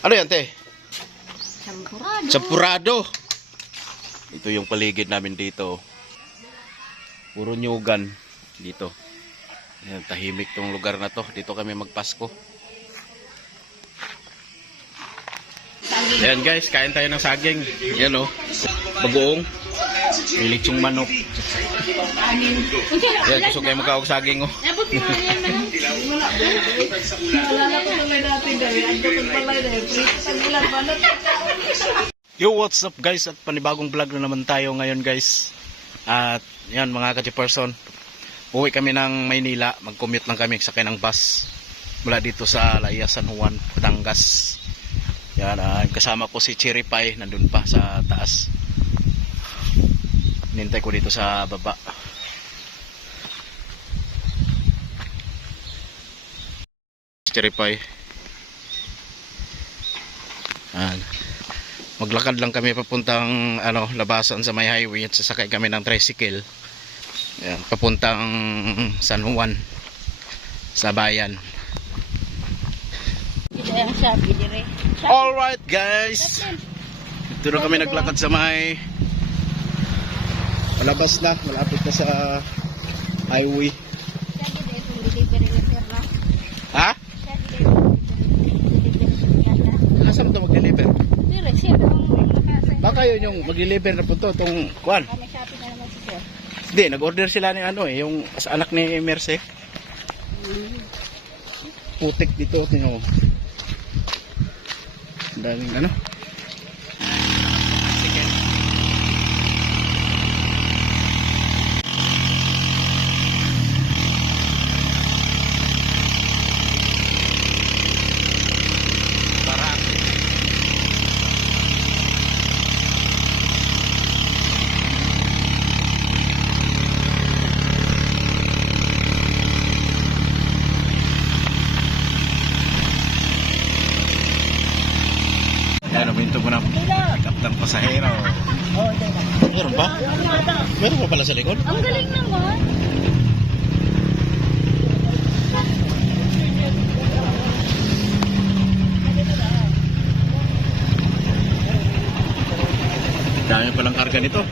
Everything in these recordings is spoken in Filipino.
Ano yan, te? Champurado. Champurado. Ito yung paligid namin dito. Puro nyugan dito. Ayan, tahimik tong lugar na to. Dito kami magpasko. Ayan guys, kain tayo ng saging. Ayan o. Bagoong. Lechong manok. Ayan, kusog kayo magkawag saging o. Yo, what's up guys? At panibagong vlog na naman tayo ngayon guys. At yan mga ka-person, uwi kami ng Maynila. Mag-commute lang kami, sakay ng bus mula dito sa Laya, San Juan, Batangas. Yan, kasama ko si Cherry Pie, nandun pa sa taas. Nintay ko dito sa baba. Cherry Pie. Maglakad lang kami papuntang labasan sa may highway at sasakay kami ng tricycle. Yan, papuntang San Juan sa bayan. Alright guys, ito na kami naglakad sa may malabas na, malapit na sa highway. Ha? Nasaan mo ito mag-deliver? Baka yun yung mag-deliver na po ito, itong kuwan. Hindi, nag-order sila ng yung sa anak ni Merce. Putik dito, tingnan mo. Daming Pinto mo na pick up ng pasahero. Meron ba? Meron ba pala sa likod? Ang galing naman. Dami palang karga nito.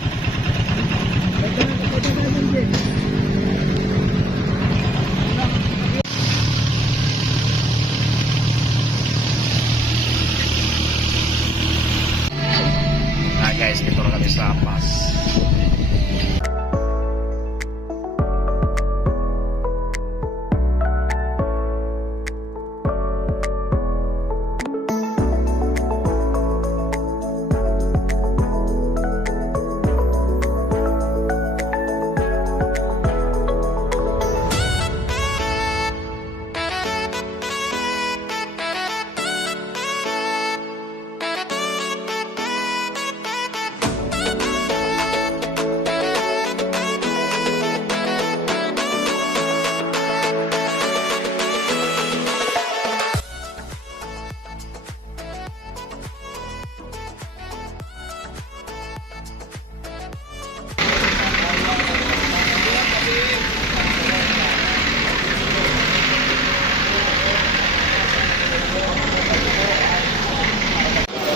Guys, dito na kami sa bus.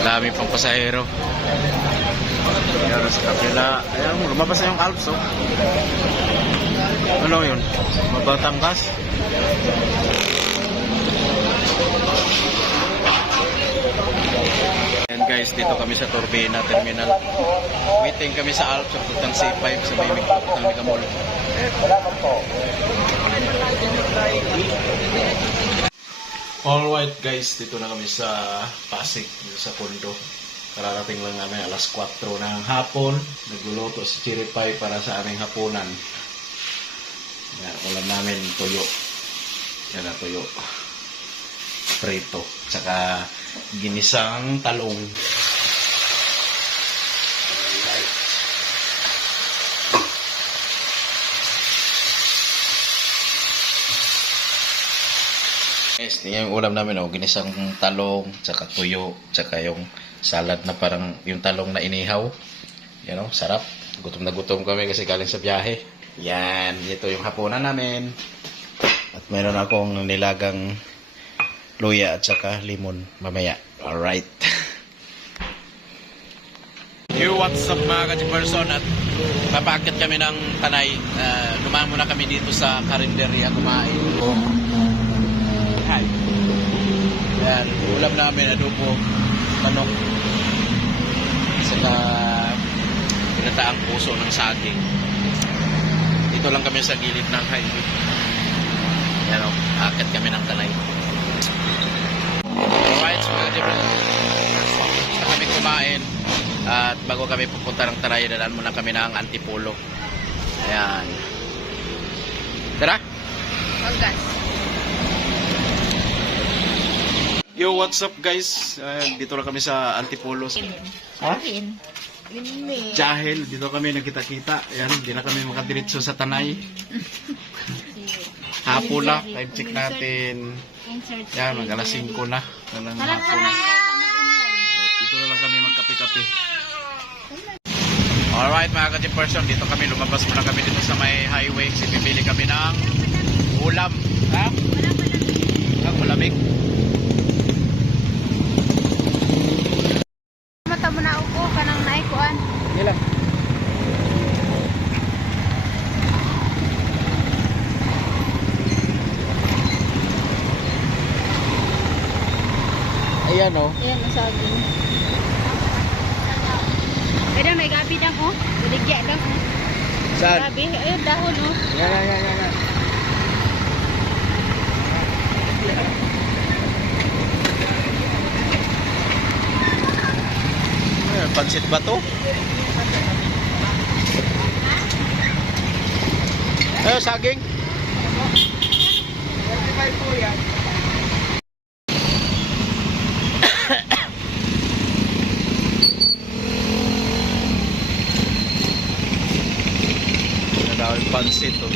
Dami pang pasahero. Ayan, sa kapila. Ayan, lumabas na yung Alps, oh. Ano yun? Batangas? Ayan guys, dito kami sa Turbina Terminal. Waiting kami sa Alps, sa putang C5 sa may Mega Mall. Salamat po. Alright guys, dito na kami sa Pasig, dito sa Pondo. Kararating lang namin alas 4 ng hapon. Nagluluto si Cherry Pie para sa aming hapunan. Yan, ulam namin tuyo. Yan na tuyo. Prito. Tsaka ginisang talong. Guys, yung ulam namin, ginisang talong, tsaka tuyo, tsaka yung salad na parang yung talong na inihaw. Yan sarap. Gutom na gutom kami kasi galing sa biyahe. Yan, ito yung hapunan namin. At meron akong nilagang luya at saka limon mamaya. Alright. Yo, what's up mga ka-person, at papakit kami ng Tanay. Dumaan muna kami dito sa karinderya kumain. Hi. Yan, ulam namin, adobo, manok, saka pinataang puso ng saging. Dito lang kami sa gilid ng highway. Yan o, akit kami ng Tanay. Alright, so mga ka-person, basta kami kumain. At bago kami pupunta ng Tanay, dalaan muna kami ng Antipolo. Ayan. Tara! Pagkas. Yo, what's up guys? Dito na kami sa Antipolo. Ha? Dahil dito kami nagkita-kita. Ayan, hindi na kami makadiretso sa Tanay. Hapon na. Time check natin. Yan, mag alas 5 na. Ng hapon. Dito na lang kami magkape-kape. Alright mga ka-person, dito kami, lumabas muna kami dito sa may highway kasi bibili kami ng ulam. Ha? Malamig. Mata mo na ako, kanang naikuan. Nila. Ayan o. Ayan, masaging. Kaya may gabi lang, oh. Baligya lang, oh. Saan? Gabi, ayun, dahon, oh. Yan. Pansit ba to? Saging. Nadawin pansit to.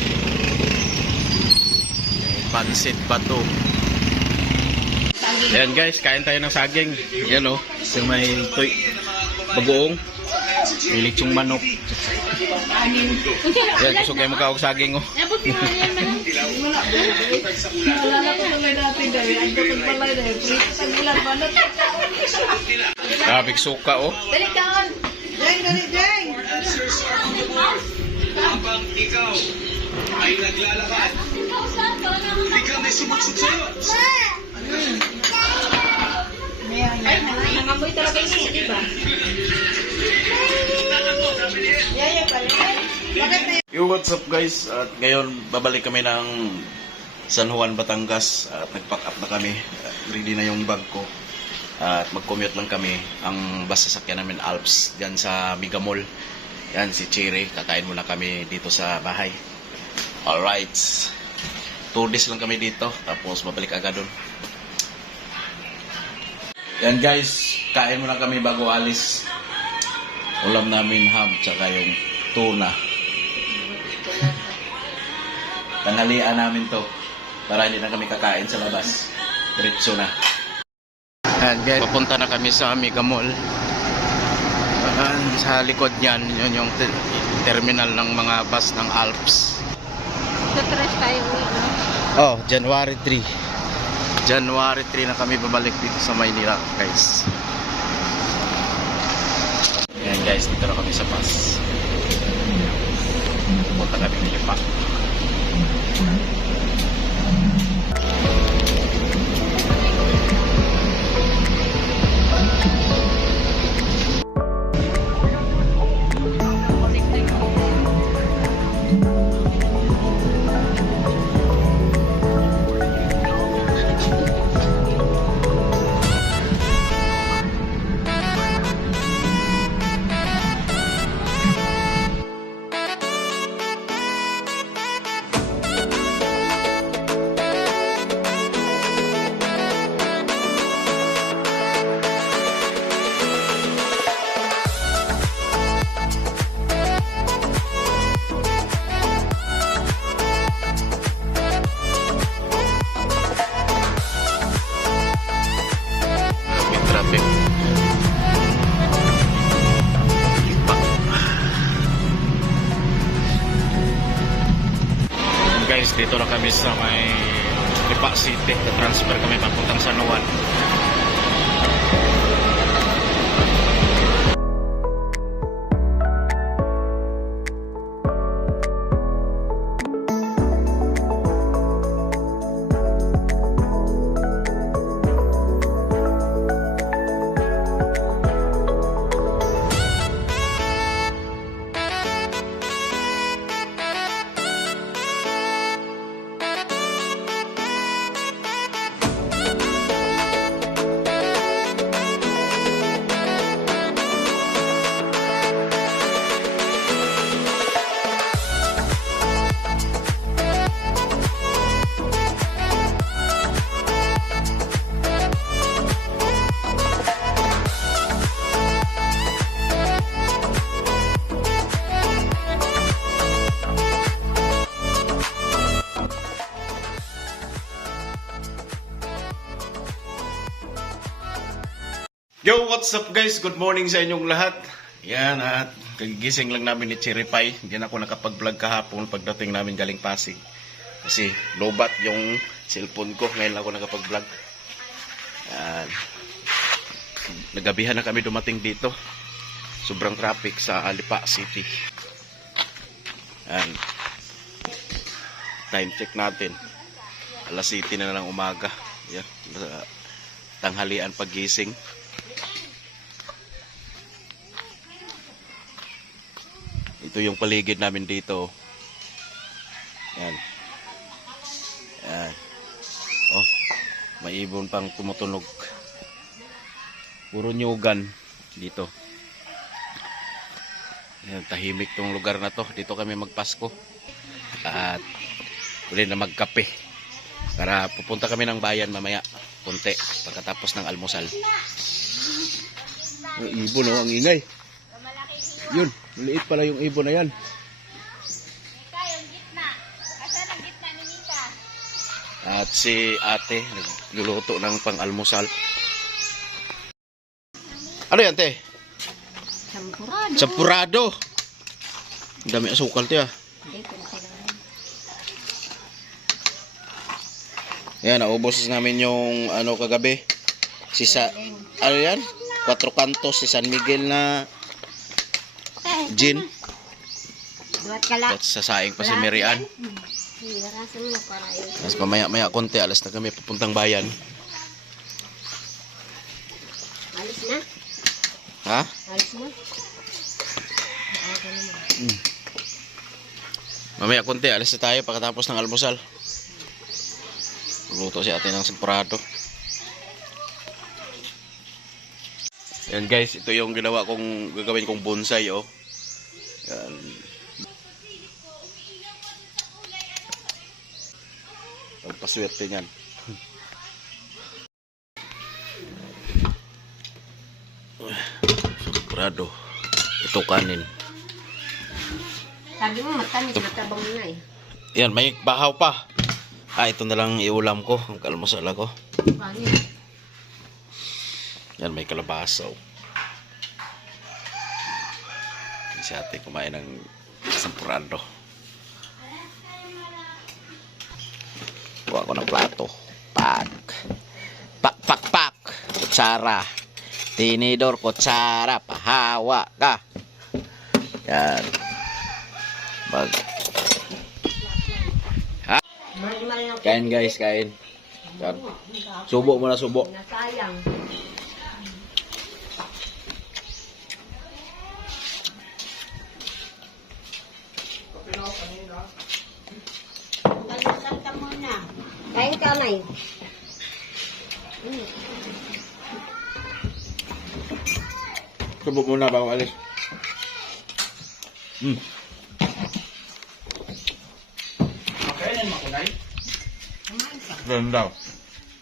Pansit ba to? Ayan guys, kain tayo ng saging. Yan o, yung may bagoong, may litsong manok. Yan, gusto kayo magkawag saging o. Grabing suka o. Habang ikaw ay naglalakad, ikaw may sumuksok sa'yo. Ay, nangamoy talaga yung di ba? Yo, what's up guys? At ngayon, babalik kami ng San Juan, Batangas. At nag-pack up na kami. Ready na yung bag ko. At mag-commute lang kami. Ang bus sasakyan namin, Alps, dyan sa Mega Mall. Yan, si Cherry. Kakain muna kami dito sa bahay. Alright. 2 days lang kami dito. Tapos mabalik agad dun. Yan guys, kain muna kami bago alis. Ulam namin ham, tsaka yung tuna. Tanghalian namin to para hindi na kami kakain sa labas. Diretso na. And guys, papunta na kami sa Mega Mall. Sa likod niyan, yun yung terminal ng mga bus ng Alps. Sa tres tayo, no? Oh, January 3. January 3 na kami babalik dito sa Maynila, guys. Ayan guys, dito na kami sa bus. Punta kami ng Lipa. Dito na kami sa may Lipa City. Na-transfer kami papuntang San Juan. Yo, what's up guys? Good morning sa inyong lahat. Yan, at kagigising lang namin ni Cherry Pie. Hindi na ako nakapag-vlog kahapon pagdating namin galing Pasig. Kasi lobat yung cellphone ko. Ngayon lang ako nakapag-vlog. Yan. Nagabihan na kami dumating dito. Sobrang traffic sa Lipa City. Yan. Time check natin. Alas 7 na lang umaga. Yan. Tanghalian pagising. Ito yung paligid namin dito. Yan. Yan. Oh, may ibon pang tumutunog. Puro nyugan dito. Yan, tahimik tong lugar na to. Dito kami magpasko. At uli na magkape. Para pupunta kami ng bayan mamaya. Punti. Pagkatapos ng almusal. Ang ibon, oh, ang ingay. Yun, maliit pala yung ibon na yan. Mika, yung gitna. Asan ang gitna ni Mika? At si ate, nagluluto ng pang-almusal. Ano yan, te? Sampurado. Sampurado. Ang dami asukal, te, ah. Hindi, pinakailangan. Yan, naubos namin yung ano kagabi. Ano yan? 4 kantos, si San Miguel na gin. Duwat ka lang. At sasaing pa si Mary Ann. Hirasan mo para yun. Mas mamaya konti, alas na kami papuntang bayan. Alis na? Ha? Alis na? Maaga naman. Mamaya konti, alas na tayo pagkatapos ng almusal. Luto si ate ng sampurado. Yan guys, ito yung gagawin kong bonsai, oh. Yan. Pagpaswerte niyan. Sampurado. Ito kanin. Sabi mo, matamis, matabang na eh. Yan, may bahaw pa. Ito na lang iulam ko. Ang kalmasal ako. Pangit. Yan, may kalabasaw. Si ate kumain ng sampurado. Kuha ko ng plato. Pak. Pak, pak, pak. Kutsara. Tinidor, kutsara. Pahawa ka. Yan. Ha? Kain guys, kain. Yan. Subo muna, subo. Nasayang. Kain ka, May. Subo muna bago alis. Kailan makunay? Kumain ka. Ganun daw.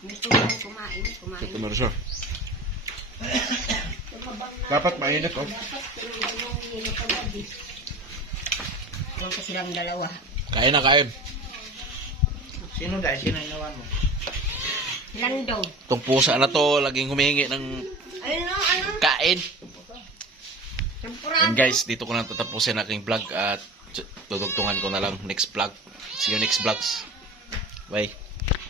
Gusto mo kumain. Ito mo sir. Dapat mainit, oh. Dapat pinanggal mo yung yelo kagabi. Huwag ka silang dalawa. Kain na, kain. Sino dahil? Sino inawan mo? Lando. Itong pusa na to, laging humihingi ng Ano? kain. Sampurado. And guys, dito ko na tatapusin aking vlog at tutugtungan ko na lang next vlog. See you next vlogs. Bye.